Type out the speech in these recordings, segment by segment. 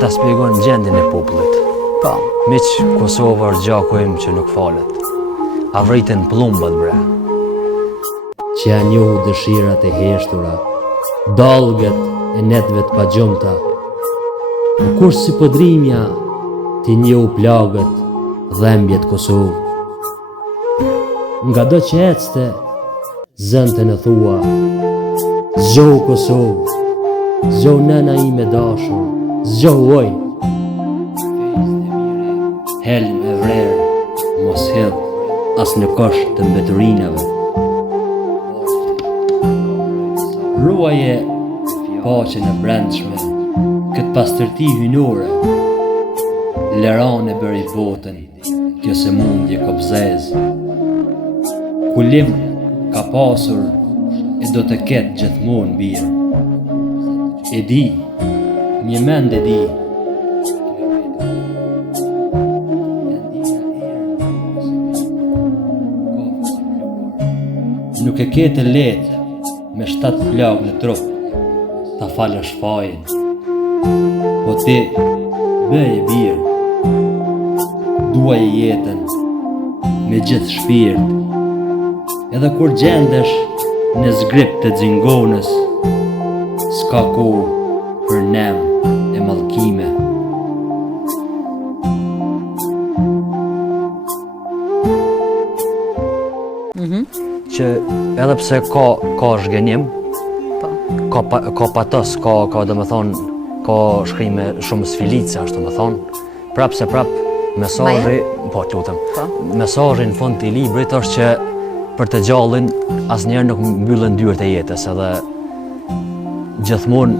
ta shpjegon gjendjen e popullit. Po. Miq, Kosova është gjaku im që nuk falet. A vriten plumbat, bre. Që janë njohu dëshirat e heshtura, dallgët e netëve të pagjumta. Në kush si podrimja, ti njohu plagët, dhembjet Kosovë. Nga do që ecte, zënte në thua, zgjohu Kosovë, zgjohu nëna ime dashur, zgjohu oj. Helm e vrerë, mos hedh, as në kosh të mbeturinave. Ruaje paqen e brendshme, këtë pastërti hynore, lerane bëri botën, kjo se mundje kopzez. Kulim ka pasur, e do të ketë gjithmonë birë. E di, një mend e di, nuk e ke të letë me 7 plagë në trup ta falësh fajin. Po ti bëje birë, duaje jetën me gjithë shpirt. Edhe kur gjendesh në zgrip të xingonës, s'ka kohë për nem e mallkime. Që edhe pse ka zhgënjim, ka patos, ka dhe me thonë, ka shkrime shumë sfilice, ashtu me thonë, prap se prap, mesazhi, po lutem, mesazhi në fund të librit është që për të gjallin asnjëherë nuk mbyllen dyert e jetës, edhe gjithmonë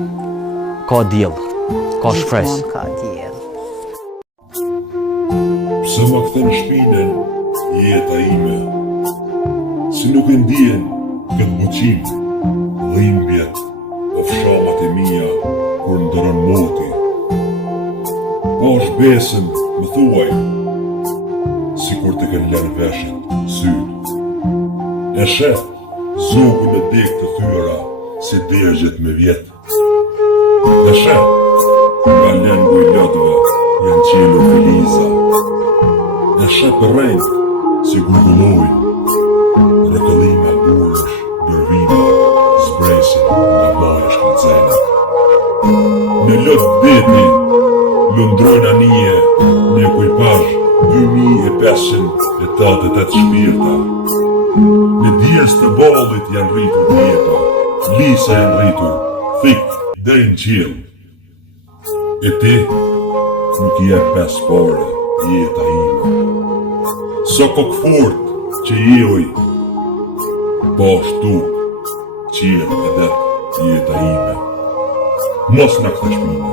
ka diell, ka shpresë. Ka diell. Pse më kthen shpinën jeta ime, si nuk e ndihen këtë buqim, dhimbjet o fshamat e mia kur ndëron moti. Po është besën, më thuaj, si kur të kënë lënë veshët, syt. E shef, zogun e dek të thyra, si dërgjet me vjetë. E shef, nga lënë gujlotëve, janë qelu filiza. E shef për rejtë, si gurgullojnë, rëkëllime burësh, bërvima, zbresin nga maja shkëllcena. Në lëtë deti, lëndrojnë anije, një kujpash 2588 shpirta. Në dijes të ballit janë rritur jeta, lisa janë rritur, thik dhe në qilë. E ti, nuk i e pes pare jeta ime. So kokfort që jehoj, po ashtu qilë edhe jeta ime. Mos në këtë shpina.